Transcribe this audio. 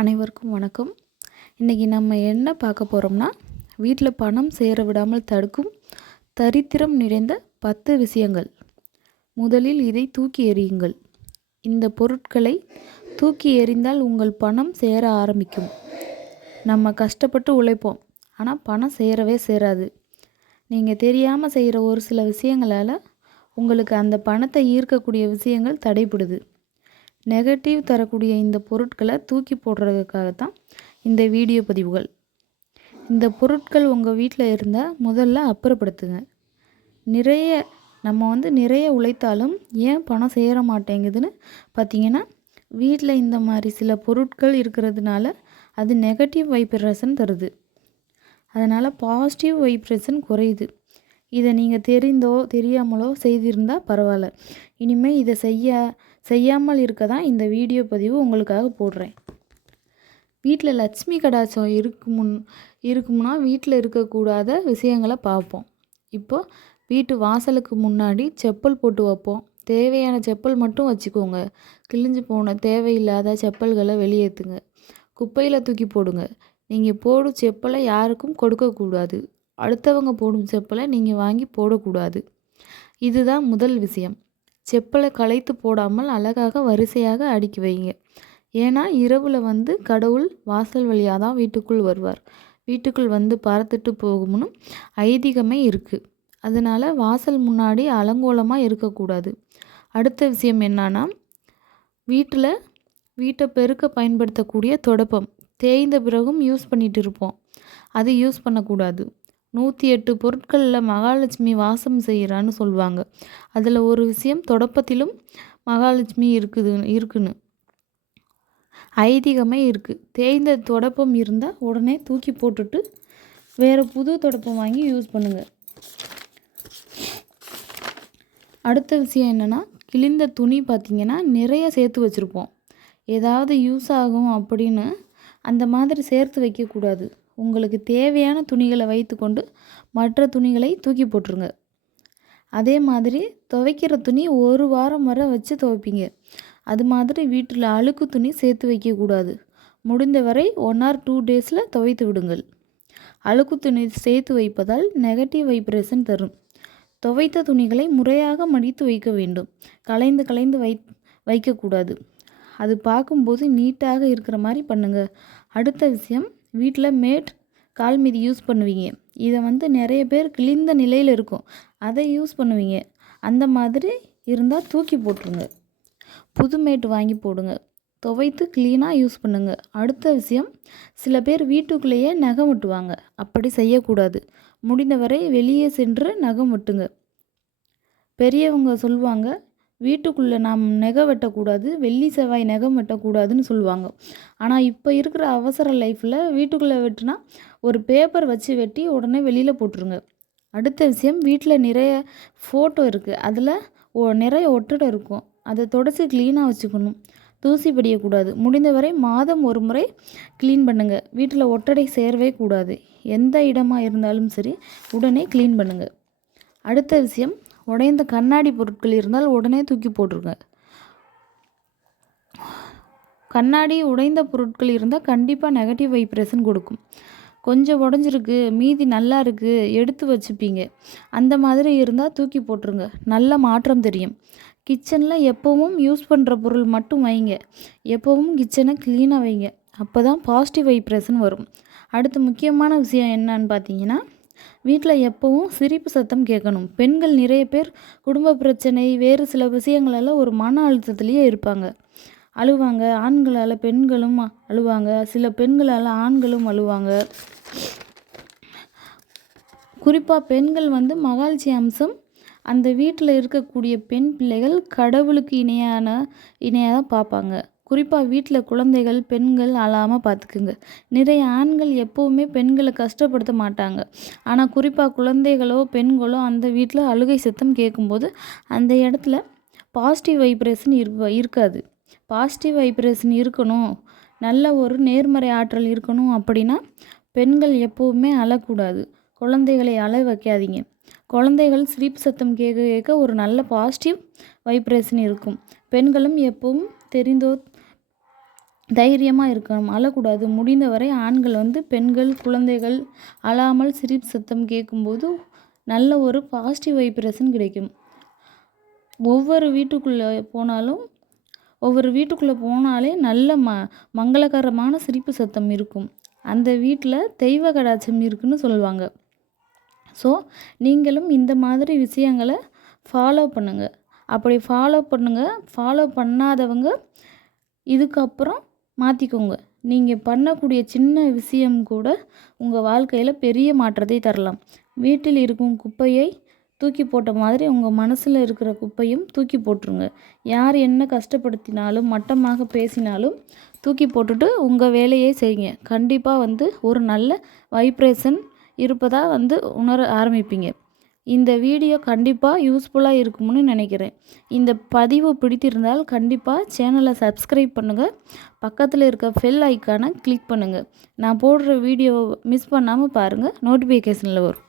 அனைவருக்கும் வணக்கம். இன்றைக்கி நம்ம என்ன பார்க்க போகிறோம்னா வீட்டில் பணம் சேர விடாமல் தடுக்கும் தரித்திரம் நிறைந்த பத்து விஷயங்கள். முதலில் இதை தூக்கி எறியுங்கள். இந்த பொருட்களை தூக்கி எறிந்தால் உங்கள் பணம் சேர ஆரம்பிக்கும். நம்ம கஷ்டப்பட்டு உழைப்போம் ஆனால் பணம் சேரவே சேராது. நீங்கள் தெரியாமல் செய்கிற ஒரு சில விஷயங்களால் உங்களுக்கு அந்த பணத்தை ஈர்க்கக்கூடிய விஷயங்கள் தடைபடுது. நெகட்டிவ் தரக்கூடிய இந்த பொருட்களை தூக்கி போடுறதுக்காக தான் இந்த வீடியோ பதிவுகள். இந்த பொருட்கள் உங்கள் வீட்டில் இருந்தால் முதல்ல அப்புறப்படுத்துங்க. நிறைய நம்ம வந்து நிறைய உழைத்தாலும் ஏன் பணம் சேர மாட்டேங்குதுன்னு பார்த்தீங்கன்னா வீட்டில் இந்த மாதிரி சில பொருட்கள் இருக்கிறதுனால அது நெகட்டிவ் வைப்ரேஷன் தருது. அதனால் பாசிட்டிவ் வைப்ரேஷன் குறையுது. இதை நீங்கள் தெரிந்தோ தெரியாமலோ செய்திருந்தால் பரவாயில்ல. இனிமேல் இதை செய்ய செய்யாமல் இருக்க தான் இந்த வீடியோ பதிவு உங்களுக்காக போடுறேன். வீட்டில் லட்சுமி கடாச்சம் இருக்குமுன் இருக்கும்னா வீட்டில் இருக்கக்கூடாத விஷயங்களை பார்ப்போம். இப்போ வீட்டு வாசலுக்கு முன்னாடி செப்பல் போட்டு வைப்போம். தேவையான செப்பல் மட்டும் வச்சுக்கோங்க. கிழிஞ்சு போன தேவையில்லாத செப்பல்களை வெளியேற்றுங்க. குப்பையில் தூக்கி போடுங்க. நீங்கள் போடும் செப்பலை யாருக்கும் கொடுக்கக்கூடாது. அடுத்தவங்க போடும் செப்பலை நீங்கள் வாங்கி போடக்கூடாது. இதுதான் முதல் விஷயம். செப்பலை களைத்து போடாமல் அழகாக வரிசையாக அடுக்கி வைங்க ஏன்னா இரவில் வந்து கடவுள் வாசல் வழியாக தான் வீட்டுக்குள் வருவார். வீட்டுக்குள் வந்து பார்த்துட்டு போகும்னு ஐதீகமே இருக்குது அதனால் வாசல் முன்னாடி அலங்கோலமாக இருக்கக்கூடாது. அடுத்த விஷயம் என்னன்னா வீட்டில் வீட்டை பெருக்க பயன்படுத்தக்கூடிய தொடப்பம். தேய்ந்த பிறகும் யூஸ் பண்ணிகிட்டு இருப்போம். அது யூஸ் பண்ணக்கூடாது. நூற்றி எட்டு பொருட்களில் மகாலட்சுமி வாசம் செய்கிறான்னு சொல்லுவாங்க அதில் ஒரு விஷயம் தொடப்பத்திலும் மகாலட்சுமி இருக்குது இருக்குன்னு. ஐதீகமே இருக்குது தேய்ந்த தொடப்பம் இருந்தால் உடனே தூக்கி போட்டுட்டு வேறு புது தொடப்பம் வாங்கி யூஸ் பண்ணுங்கள் அடுத்த விஷயம் என்னென்னா கிழிந்த துணி பார்த்திங்கன்னா நிறைய சேர்த்து வச்சுருப்போம். ஏதாவது யூஸ் ஆகும் அப்படின்னு அந்த மாதிரி சேர்த்து வைக்கக்கூடாது. உங்களுக்கு தேவையான துணிகளை வைத்துக்கொண்டு மற்ற துணிகளை தூக்கி போட்டுருங்க. அதே மாதிரி துவைக்கிற துணி ஒரு வாரம் வரை வச்சு துவைப்பீங்க. அது மாதிரி வீட்டில் அழுக்கு துணி சேர்த்து வைக்கக்கூடாது. முடிந்தவரை ஒன் ஆர் டூ டேஸில் துவைத்து விடுங்கள். அழுக்கு துணி சேர்த்து வைப்பதால் நெகட்டிவ் வைப்ரேஷன் தரும். துவைத்த துணிகளை முறையாக மடித்து வைக்க வேண்டும். கலைந்து கலைந்து வை வைக்கக்கூடாது. அது பார்க்கும்போது நீட்டாக இருக்கிற மாதிரி பண்ணுங்கள் அடுத்த விஷயம் வீட்டில் மேட் கால் மீதி யூஸ் பண்ணுவீங்க. இதை வந்து நிறைய பேர் கிழிந்த நிலையில் இருக்கும். அதை யூஸ் பண்ணுவீங்க. அந்த மாதிரி இருந்தால் தூக்கி போட்டுருங்க. புது மேட் வாங்கி போடுங்க. துவைத்து க்ளீனாக யூஸ் பண்ணுங்கள் அடுத்த விஷயம் சில பேர் வீட்டுக்குள்ளேயே நகம் வெட்டுவாங்க அப்படி செய்யக்கூடாது. முடிந்தவரை வெளியே சென்று நகம் வெட்டுங்க பெரியவங்க சொல்லுவாங்க வீட்டுக்குள்ளே நாம் நெகை வெட்டக்கூடாது வெள்ளி செவ்வாய் நகம் வெட்டக்கூடாதுன்னு சொல்லுவாங்க. ஆனால் இப்போ இருக்கிற அவசர லைஃப்பில் வீட்டுக்குள்ளே வெட்டினா ஒரு பேப்பர் வச்சு வெட்டி உடனே வெளியில் போட்டுருங்க. அடுத்த விஷயம் வீட்டில் நிறைய ஃபோட்டோ இருக்குது அதில் ஓ நிறைய ஒட்டடை இருக்கும். அதை தொடச்சி க்ளீனாக வச்சுக்கணும். தூசி படியக்கூடாது. முடிந்தவரை மாதம் ஒரு முறை க்ளீன் பண்ணுங்கள் வீட்டில் ஒட்டடை சேரவே கூடாது. எந்த இடமாக இருந்தாலும் சரி உடனே க்ளீன் பண்ணுங்கள் அடுத்த விஷயம் உடைந்த கண்ணாடி பொருட்கள் இருந்தால் உடனே தூக்கி போட்டுருங்க. கண்ணாடி உடைந்த பொருட்கள் இருந்தால் கண்டிப்பாக நெகட்டிவ் வைப்ரேஷன் கொடுக்கும். கொஞ்சம் உடஞ்சிருக்கு மீதி நல்லா இருக்குது எடுத்து வச்சுப்பீங்க. அந்த மாதிரி இருந்தால் தூக்கி போட்டுருங்க. நல்ல மாற்றம் தெரியும். கிச்சனில் எப்போவும் யூஸ் பண்ணுற பொருள் மட்டும் வைங்க. எப்போவும் கிச்சனை க்ளீனாக வைங்க. அப்போ தான் பாசிட்டிவ் வைப்ரேஷன் வரும். அடுத்து முக்கியமான விஷயம் என்னன்னு பார்த்தீங்கன்னா வீட்டில் எப்போவும் சிரிப்பு சத்தம் கேட்கணும். பெண்கள் நிறைய பேர் குடும்ப பிரச்சனை வேறு சில விஷயங்களெல்லாம் ஒரு மன அழுத்தத்துலேயே இருப்பாங்க. அழுவாங்க ஆண்களால் பெண்களும் அழுவாங்க சில பெண்களால் ஆண்களும் அழுவாங்க. குறிப்பாக பெண்கள் வந்து மகாழ்ச்சி அம்சம் அந்த வீட்டில் இருக்கக்கூடிய பெண் பிள்ளைகள் கடவுளுக்கு இணையான இணையாக தான் பார்ப்பாங்க. குறிப்பாக வீட்டில் குழந்தைகள் பெண்கள் அழாமல் பார்த்துக்குங்க நிறைய ஆண்கள் எப்போவுமே பெண்களை கஷ்டப்படுத்த மாட்டாங்க. ஆனால் குறிப்பாக குழந்தைகளோ பெண்களோ அந்த வீட்டில் அழுகை சத்தம் கேட்கும்போது அந்த இடத்துல பாசிட்டிவ் வைப்ரேஷன் இருக்காது. பாசிட்டிவ் வைப்ரேஷன் இருக்கணும். நல்ல ஒரு நேர்மறை ஆற்றல் இருக்கணும் அப்படின்னா பெண்கள் எப்போவுமே அழக்கூடாது. குழந்தைகளை அழ வைக்காதீங்க. குழந்தைகள் சிரிப்பு சத்தம் கேட்க கேட்க ஒரு நல்ல பாசிட்டிவ் வைப்ரேஷன் இருக்கும். பெண்களும் எப்பவும் தெரிந்தோ தைரியமாக இருக்கணும். அழக்கூடாது. முடிந்தவரை ஆண்கள் வந்து பெண்கள் குழந்தைகள் அழாமல் சிரிப்பு சத்தம் கேட்கும்போது நல்ல ஒரு பாசிட்டிவ் வைப்ரேஷன் கிடைக்கும். ஒவ்வொரு வீட்டுக்குள்ளே போனாலும் ஒவ்வொரு வீட்டுக்குள்ளே போனாலே நல்ல ம மங்களகரமான சிரிப்பு சத்தம் இருக்கும். அந்த வீட்டில் தெய்வ கடாட்சம் இருக்குன்னு சொல்லுவாங்க. ஸோ நீங்களும் இந்த மாதிரி விஷயங்களை ஃபாலோ பண்ணுங்கள் அப்படி ஃபாலோ பண்ணுங்கள் ஃபாலோ பண்ணாதவங்க இதுக்கப்புறம் மாற்றிக்கோங்க நீங்கள் பண்ணக்கூடிய சின்ன விஷயம் கூட உங்கள் வாழ்க்கையில் பெரிய மாற்றத்தை தரலாம். வீட்டில் இருக்கும் குப்பையை தூக்கி போட்ட மாதிரி உங்கள் மனசில் இருக்கிற குப்பையும் தூக்கி போட்டுருங்க. யார் என்ன கஷ்டப்படுத்தினாலும் மட்டமாக பேசினாலும் தூக்கி போட்டுட்டு உங்கள் வேலையை செய்யுங்க. கண்டிப்பாக வந்து ஒரு நல்ல வைப்ரேஷன் இருப்பதாக வந்து உணர ஆரம்பிப்பீங்க. இந்த வீடியோ கண்டிப்பாக யூஸ்ஃபுல்லாக இருக்கும்னு நினைக்கிறேன். இந்த பதிவு பிடித்திருந்தால் கண்டிப்பாக சேனலை சப்ஸ்கிரைப் பண்ணுங்கள் பக்கத்தில் இருக்க ஃபெல் ஐக்கானை கிளிக் பண்ணுங்கள் நான் போடுற வீடியோவை மிஸ் பண்ணாமல் பாருங்கள் நோட்டிஃபிகேஷனில் வரும்.